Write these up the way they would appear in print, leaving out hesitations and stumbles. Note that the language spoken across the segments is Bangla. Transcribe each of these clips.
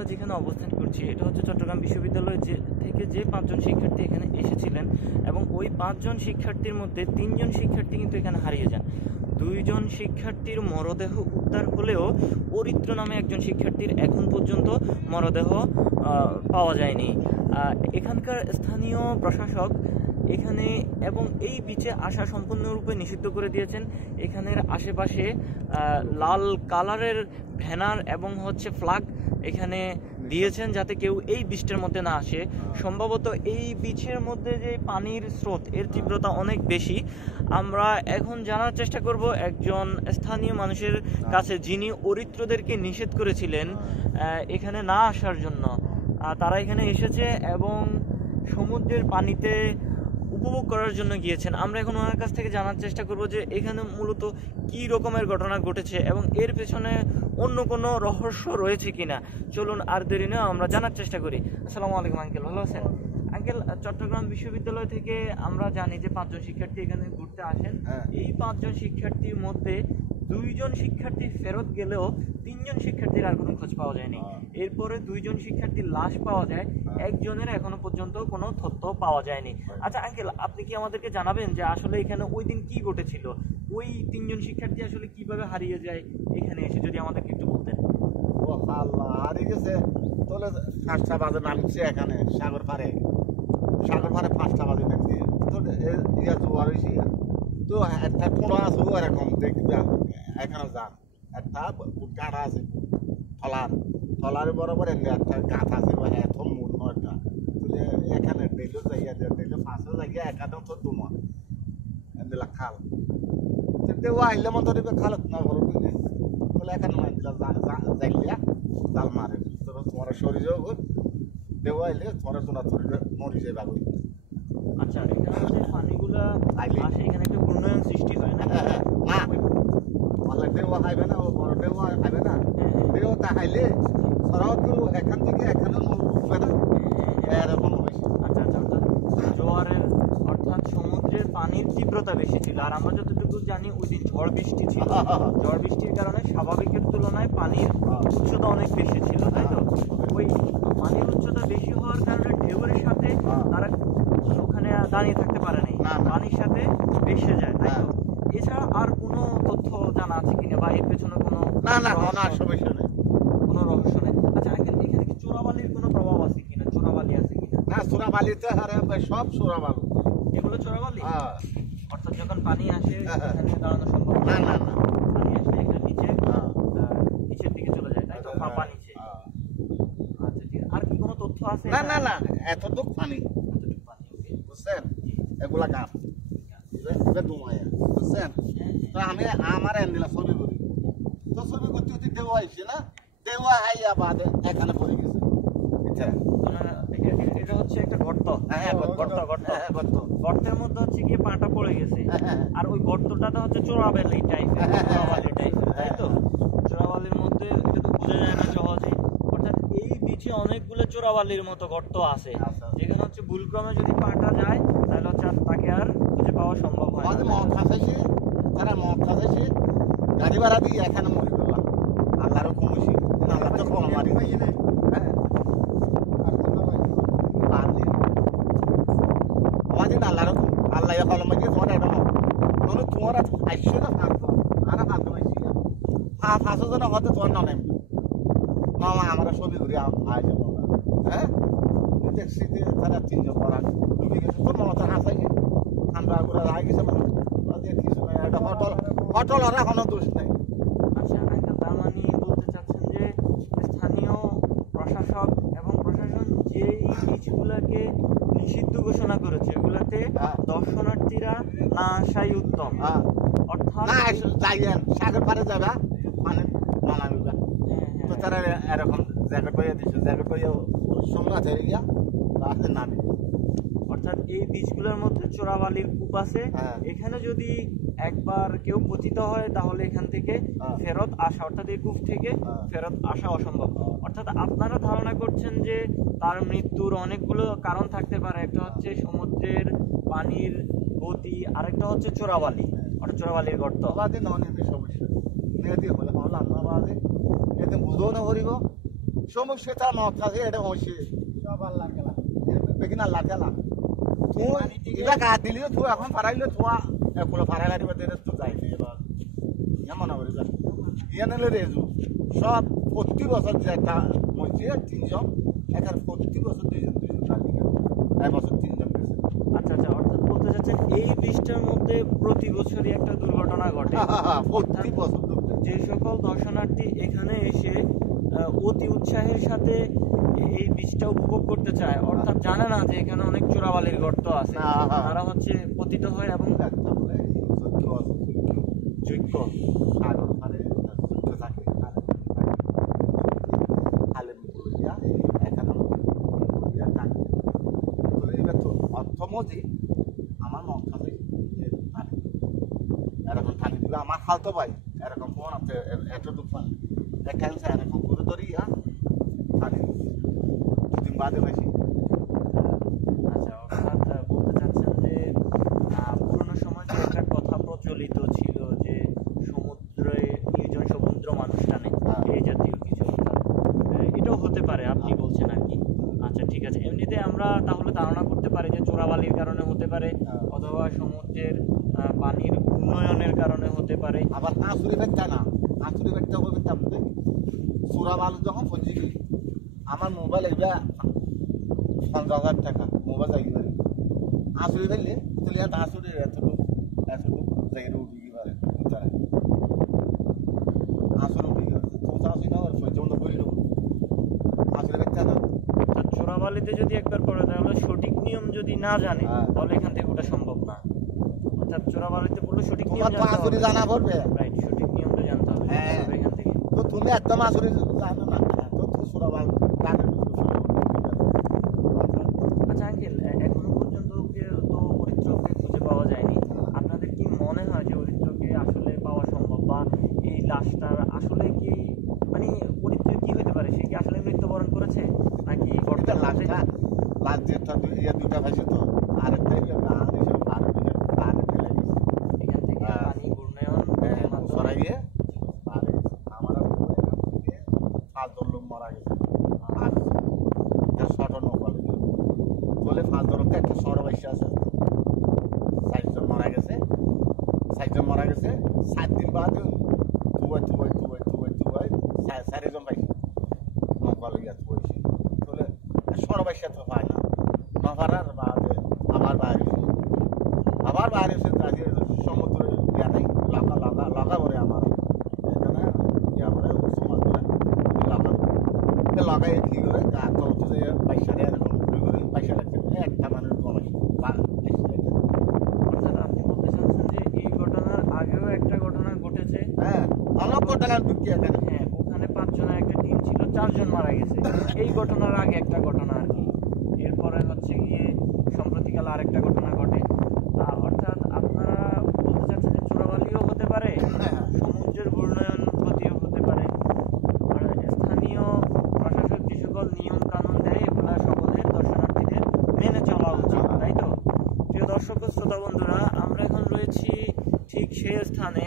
আমরা যেখানে অবস্থান করছি এটা হচ্ছে চট্টগ্রাম বিশ্ববিদ্যালয় থেকে যে 5 জন শিক্ষার্থী এখানে এসেছিলেন এবং ওই 5 জন শিক্ষার্থীর মধ্যে 3 জন শিক্ষার্থী কিন্তু এখানে হারিয়ে যান। 2 জন শিক্ষার্থীর মরদেহ উদ্ধার হলেও অরিত্র নামে একজন শিক্ষার্থীর এখন পর্যন্ত মরদেহ পাওয়া যায়নি। এখানকার স্থানীয় প্রশাসক এখানে এবং এই বিচে আসা সম্পূর্ণরূপে নিষিদ্ধ করে দিয়েছেন। এখানের আশেপাশে লাল কালারের ব্যানার এবং হচ্ছে ফ্ল্যাগ এখানে দিয়েছেন যাতে কেউ এই বিচটার মধ্যে না আসে। সম্ভবত এই বিচের মধ্যে যে পানির স্রোত এর তীব্রতা অনেক বেশি। আমরা এখন জানার চেষ্টা করব একজন স্থানীয় মানুষের কাছে যিনি অরিত্রদেরকে নিষেধ করেছিলেন এখানে না আসার জন্য। তারা এখানে এসেছে এবং সমুদ্রের পানিতে উপভোগ করার জন্য গিয়েছেন। আমরা এখন ওনার কাছ থেকে জানার চেষ্টা করব যে এখানে মূলত কি রকমের ঘটনা ঘটেছে এবং এর পেছনে অন্য কোনো রহস্য রয়েছে কিনা। চলুন আর দেরি না, আমরা জানার চেষ্টা করি। আসসালামু আলাইকুম আঙ্কেল, ভালো আছেন? আঙ্কেল, চট্টগ্রাম বিশ্ববিদ্যালয় থেকে আমরা জানি যে 5 জন শিক্ষার্থী এখানে ঘুরতে আসেন। এই 5 জন শিক্ষার্থীর মধ্যে 2 জন শিক্ষার্থী ফেরত গেলেও 3 জন শিক্ষার্থীর আর কোনো খোঁজ পাওয়া যায়নি। এরপরে 2 জন শিক্ষার্থীর লাশ পাওয়া যায়, একজনের এখনো পর্যন্ত কোনো তথ্য পাওয়া যায়নি। আচ্ছা আঙ্কেল, আপনি কি আমাদেরকে জানাবেন যে আসলে এখানে ওই দিন কি ঘটেছিল? ওই 3 জন শিক্ষার্থী আসলে কিভাবে হারিয়ে যায় এখানে এসে, যদি আমাদেরকে একটু বলতেন। ও আল্লাহ, হারিয়ে গেছে তোলে 5টা বাজে নামছে এখানে সাগর পারে 5টা বাজে নামছে তো ইয়া জোয়ার হয়েছে তো একটা পোড়া আছে এরকম দেখবে এখানে যান একটা গাড়া আছে থলার বরাবর একটা গাছ আছে এত মূর্ণ একটা তুলে এখানে ডেলো যাইয়া ডেলো ফাঁসে যাইয়া একাদম তো দুমা এদিলা খাল দেওয়া আইলে মতো খালত না বড় দিনে তাহলে এখানে মাই দিলা যাইলিয়া জাল মারে তোমার শরীরেও দেওয়া আইলে তোমার জোনা শরীরে মরি যায় বাবু। আচ্ছা, এখানে যে পানিগুলা আসে এখানে একটা ঘূর্ণায়ন সৃষ্টি হয় না? না, বলে দেওয়া খাইবে না, ও বড় দেওয়া খাইবে না, দেওয়া তা খাইলে সরাও কেউ এখান থেকে এখানে উঠবে না এরকম হয়েছে। আচ্ছা আচ্ছা, অর্থাৎ জোয়ারের অর্থাৎ সমুদ্রের পানির তীব্রতা বেশি ছিল। আর আমরা যতটুকু জানি ওই দিন ঝড় বৃষ্টি ছিল, ঝড় বৃষ্টির কারণে স্বাভাবিকের তুলনায় পানির উচ্চতা অনেক বেশি ছিল, তাই তো? ওই পানির উচ্চতা বেশি হওয়ার কারণে ঢেউয়ের সাথে তারা ওখানে দাঁড়িয়ে থাকতে পারে নাই, পানির সাথে ভেসে যায়, তাই তো? এছাড়া আর কোনো তথ্য জানা আছে কিনা বা এর পেছনে কোনো কোনো রহস্য নেই? আচ্ছা আঙ্কেল, এখানে কি চোরাবালির কোনো প্রভাব আছে কিনা? চোরাবালি আছে কিনা? না, চোরাবালিতে আরে সব চোরাবালি, এগুলো চোরাবালি। অর্থাৎ যখন পানি আসে এখানে দাঁড়ানো সম্ভব না? না, পানি আসলে এখানে নিচের দিকে চলে যায়, তাই তো? পাপা নিচে। আচ্ছা ঠিক আছে, আর কি কোনো তথ্য আছে? না, এতটুক পানি বুঝছেন, এগুলা গাছ ডুমায়া বুঝছেন। তো আমি আমার এন্ডিলা ছবি করি, তো ছবি করতে করতে দেওয়া আইছে না, দেওয়া হাইয়া বাদে এখানে পড়ে গেছে। এটা হচ্ছে একটা গর্ত। গর্তের মধ্যে হচ্ছে গিয়ে পাটা পড়ে গেছে। আর ওই গর্তটাতে হচ্ছে চোরাবালি টাইপের, তাই তো? চোরাবালির মধ্যে এটা তো বোঝা যায় না সহজে। অর্থাৎ এই বিচে অনেকগুলো চোরাবালির মতো গর্ত আছে, যেখানে হচ্ছে ভুলক্রমে যদি পাটা যায় তাহলে হচ্ছে তাকে আর খুঁজে পাওয়া সম্ভব হয় না। তারা মদ খাইছে, গাড়ি ভাড়া দিয়ে এখানে মরে গেলাম। আল্লাহরও কমেছি, আল্লাহ তো কম মারি আমাদের আল্লাহরও আল্লাহ কলম দিয়ে তোমার এটা তোমার আইসো না ফাঁসো আর ফাঁসো আইসি ফাঁসো যেন হতে তোমার না নেমবি মামা আমরা ছবি ঘুরে আয় যাবো। হ্যাঁ, দেখছি যে তারা 3 জন পড়া ডুবে গেছে, তোর মাথা হাসাইনি ঠান্ডা করে আয় গেছে কিছু নাই, একটা হটল আর এখনো দোষ নেই। আচ্ছা আঙ্কেল, তার মানে বলতে চাচ্ছেন যে স্থানীয় প্রশাসক এবং প্রশাসন যে বিচগুলাকে নিষিদ্ধ ঘোষণা করেছে ওগুলাতে দর্শনার্থীরা না আসাই উত্তম। অর্থাৎ না যাইয়েন সাগর পারে যাবা মানে নানাবিবা তো তারা এরকম জ্যাকেট বইয়া দিচ্ছে, জ্যাকেট বইয়া সোমরা ছেড়ে গিয়া নামি। অর্থাৎ এই বিচগুলোর মধ্যে চোরাবালির কূপ আছে, এখানে যদি একবার কেউ পতিত হয় তাহলে এখান থেকে ফেরত আসা, অর্থাৎ এই কূপ থেকে ফেরত আসা অসম্ভব। অর্থাৎ আপনারা ধারণা করছেন যে তার মৃত্যুর অনেকগুলো কারণ থাকতে পারে। একটা হচ্ছে সমুদ্রের পানির গতি, আরেকটা হচ্ছে চোরাবালি, অর্থাৎ চোরাবালির গর্ত। সমস্যা মেয়েদি হলে হলে আমরা এতে বুঝেও না করিব সমস্যা তার মত আছে এটা হইছে সব আল্লাহ খেলা বেগিন আল্লাহ খেলা তুই ইবা গা দিলি তুই এখন পারাইলে তুই একলা পারাইলা দিবা দেরে তো যাইবি এবার এমন হবে যা ইয়ানেলে রেজু সব প্রতি বছর যেটা মইছে 3 জন এখানে প্রতি বছর 2 জন টার্গেট এই বছর 3 জন গেছে আচ্ছা আচ্ছা, অর্থাৎ বলতে চাচ্ছেন এই বৃষ্টির মধ্যে প্রতি বছরই একটা দুর্ঘটনা ঘটে। প্রতি বছর যে সকল দর্শনার্থী এখানে এসে অতি উৎসাহের সাথে এই বীজটা উপভোগ করতে চায়, অর্থাৎ জানে না যে এখানে অনেক চোরাবালির গর্ত আছে, তারা হচ্ছে পতিত হয় এবং যোগ্য সাগর পারে যোগ্য থাকে আলেম বলিয়া এখানে বলিয়া থাকে বলে এবার তো অর্থমজি আমার মন থাকে এরকম থাকি দিবে আমার খালতো ভাই এরকম ফোন আছে এতটুকু পান এখানে এরকম করে ধরিয়া থাকি দুদিন বাদে বেশি। আচ্ছা, অর্থাৎ বলতে চাচ্ছেন যে পুরোনো সময় যে একটা কথা প্রচলিত ছিল যে সমুদ্রে নির্জন সমুদ্র মানুষ টানে, এই জাতীয় কিছু, এটাও হতে পারে আপনি বলছেন আর কি। আচ্ছা ঠিক আছে, এমনিতে আমরা তাহলে ধারণা করতে পারি যে চোরাবালির কারণে হতে পারে অথবা সমুদ্রের পানির উন্নয়নের কারণে হতে পারে। আবার আসুরি বেচা না, আসুরি বেচা হবে বেচা চোরাবালি যখন পৌঁছিবি আমার মোবাইল এগুলা 50,000 টাকা মোবাইল যাই পারে আসুরি ফেললে তুলে আসুরি এতটুকু জায়গায় উঠি পারে আসুরি উঠি তো আসুরি না পর্যন্ত বলল আসুরি বেচা না। অর্থাৎ চোরাবালিতে যদি একবার পড়ে তাহলে সঠিক নিয়ম যদি না জানে তাহলে এখান থেকে ওঠা সম্ভব না। অর্থাৎ চোরাবালিতে পড়লে সঠিক নিয়ম আসুরি জানা পড়বে, রাইট, সঠিক নিয়মটা জানতে হবে এখান থেকে। তো তুমি একদম আসুরি জানো না তো তুই চোরাবাল জানো। আচ্ছা আঙ্কেল, এখনো পর্যন্ত তো পরিত্রকে খুঁজে পাওয়া যায়নি, আপনাদের কি মনে হয় যে পরিত্রকে আসলে পাওয়া সম্ভব, বা এই লাশটার আসলে কি মানে পরিত্র কি হতে পারে, সে কি আসলে মৃত্যুবরণ করেছে নাকি গড়িটা লাশটা লাশ যেটা দুইটা ভাইছে তো আরেকটাই এখান থেকে পানি ঘূর্ণায়ন সরাই গিয়ে আমার 5 লোক মারা গেছে আর শর্ট নৌকা বলে 5 জনকে একটা শর্ট বাইসে আছে 4 জন মারা গেছে 7 দিন বাদে দুবাই 4 জন বাইসে নৌকা লইয়া বইছে বলে শর্ট বাইসে তো পায় না নভারার বাদে আবার বাইরে এসে আজকে সমুদ্রে ইয়া নেই লাগা বলে আমার এখানে ইয়া বলে সমাজ বলে লাগাই কি করে তলত যে পয়সাটা এরকম ঘুরে পয়সা লাগছে একটা মানুষ কমাই অর্থাৎ আপনি বলতে চাচ্ছেন যে এই ঘটনার আগেও একটা ঘটনা ঘটেছে। হ্যাঁ, অনেক টাকা ঢুকছে এখানে। হ্যাঁ, ওখানে 5 জনের একটা টিম ছিল, 4 জন মারা গেছে। এই ঘটনার আগে একটা ঘটনা আর কি, এরপরে হচ্ছে গিয়ে সম্প্রতিকাল আরেকটা ঘটনা ঘটে। অর্থাৎ আপনারা বলতে চাচ্ছেন যে চোরাবালিও হতে পারে, সমুদ্রের ঘূর্ণায়ন গতিও হতে পারে, আর স্থানীয় প্রশাসক যে সকল নিয়ম কানুন দেয় এগুলা সকলের দর্শনার্থীদের মেনে চলা উচিত, তাই তো? প্রিয় দর্শক ও শ্রোতা বন্ধুরা, আমরা এখন রয়েছি ঠিক সেই স্থানে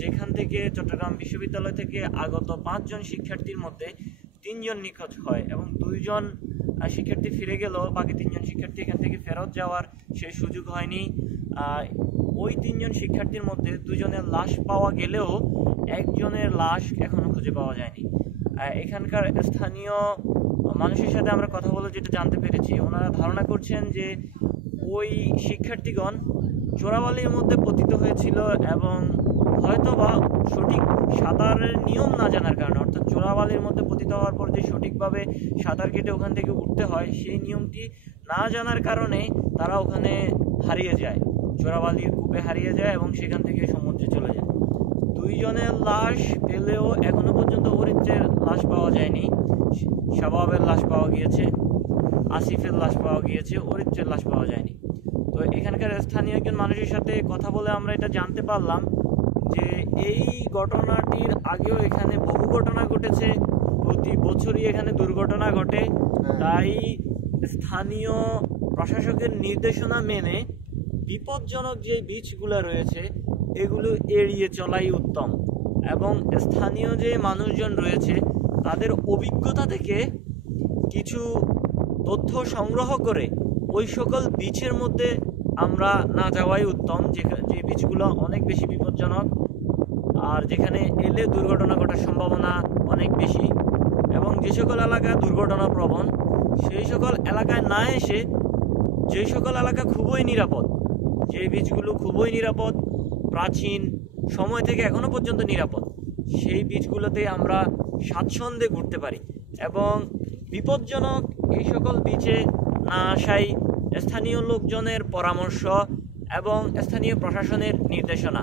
যেখান থেকে চট্টগ্রাম বিশ্ববিদ্যালয় থেকে আগত 5 জন শিক্ষার্থীর মধ্যে 3 জন নিখোঁজ হয় এবং 2 জন শিক্ষার্থী ফিরে গেল, বাকি 3 জন শিক্ষার্থী এখান থেকে ফেরত যাওয়ার সেই সুযোগ হয়নি। ওই 3 জন শিক্ষার্থীর মধ্যে 2 জনের লাশ পাওয়া গেলেও 1 জনের লাশ এখনো খুঁজে পাওয়া যায়নি। এখানকার স্থানীয় মানুষের সাথে আমরা কথা বলে যেটা জানতে পেরেছি, ওনারা ধারণা করছেন যে ওই শিক্ষার্থীগণ চোরাবালির মধ্যে পতিত হয়েছিল এবং হয়তোবা সঠিক সাঁতারের নিয়ম না জানার কারণে, অর্থাৎ চোরাবালির মধ্যে পতিত হওয়ার পর যে সঠিকভাবে সাঁতার কেটে ওখান থেকে উঠতে হয় সেই নিয়মটি না জানার কারণে তারা ওখানে হারিয়ে যায়, চোরাবালির কূপে হারিয়ে যায় এবং সেখান থেকে সমুদ্রে চলে যায়। 2 জনের লাশ পেলেও এখনো পর্যন্ত অরিত্রের লাশ পাওয়া যায়নি। শাবাবের লাশ পাওয়া গিয়েছে, আসিফের লাশ পাওয়া গিয়েছে, অরিত্রের লাশ পাওয়া যায়নি। তো এখানকার স্থানীয় একজন মানুষের সাথে কথা বলে আমরা এটা জানতে পারলাম যে এই ঘটনাটির আগেও এখানে বহু ঘটনা ঘটেছে, প্রতি বছরই এখানে দুর্ঘটনা ঘটে। তাই স্থানীয় প্রশাসকের নির্দেশনা মেনে বিপজ্জনক যে বীজগুলো রয়েছে এগুলো এড়িয়ে চলাই উত্তম, এবং স্থানীয় যে মানুষজন রয়েছে তাদের অভিজ্ঞতা থেকে কিছু তথ্য সংগ্রহ করে ওই সকল বিচের মধ্যে আমরা না যাওয়াই উত্তম, যে বিচগুলো অনেক বেশি বিপজ্জনক আর যেখানে এলে দুর্ঘটনা ঘটার সম্ভাবনা অনেক বেশি, এবং যে সকল এলাকা দুর্ঘটনা প্রবণ সেই সকল এলাকায় না এসে যে সকল এলাকা খুবই নিরাপদ, যে বিচগুলো খুবই নিরাপদ, প্রাচীন সময় থেকে এখনো পর্যন্ত নিরাপদ, সেই বিচগুলোতে আমরা স্বাচ্ছন্দ্যে ঘুরতে পারি। এবং বিপজ্জনক এই সকল বিচে না আসাই স্থানীয় লোকজনের পরামর্শ এবং স্থানীয় প্রশাসনের নির্দেশনা।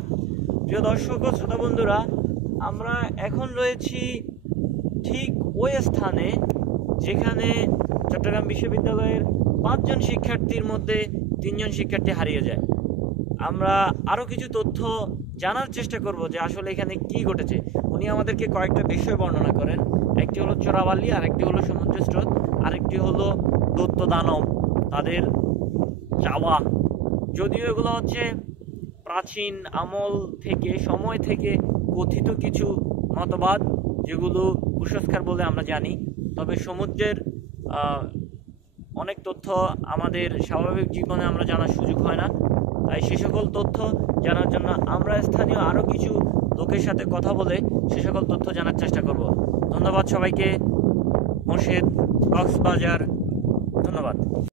প্রিয় দর্শক ও শ্রোতা বন্ধুরা, আমরা এখন রয়েছি ঠিক ওই স্থানে যেখানে চট্টগ্রাম বিশ্ববিদ্যালয়ের 5 জন শিক্ষার্থীর মধ্যে 3 জন শিক্ষার্থী হারিয়ে যায়। আমরা আরও কিছু তথ্য জানার চেষ্টা করব যে আসলে এখানে কি ঘটেছে। উনি আমাদেরকে কয়েকটা বিষয় বর্ণনা করেন। একটি হলো চোরাবালি, আরেকটি হলো সমুদ্রের স্রোত, আরেকটি হলো দৈত্য দানব তাদের চাওয়া। যদিও এগুলো হচ্ছে প্রাচীন আমল থেকে সময় থেকে কথিত কিছু মতবাদ, যেগুলো কুসংস্কার বলে আমরা জানি, তবে সমুদ্রের অনেক তথ্য আমাদের স্বাভাবিক জীবনে আমরা জানার সুযোগ হয় না। তাই সে সকল তথ্য জানার জন্য আমরা স্থানীয় আরও কিছু লোকের সাথে কথা বলে সে সকল তথ্য জানার চেষ্টা করব। ধন্যবাদ সবাইকে। মোর্শেদ, কক্সবাজার, ধন্যবাদ।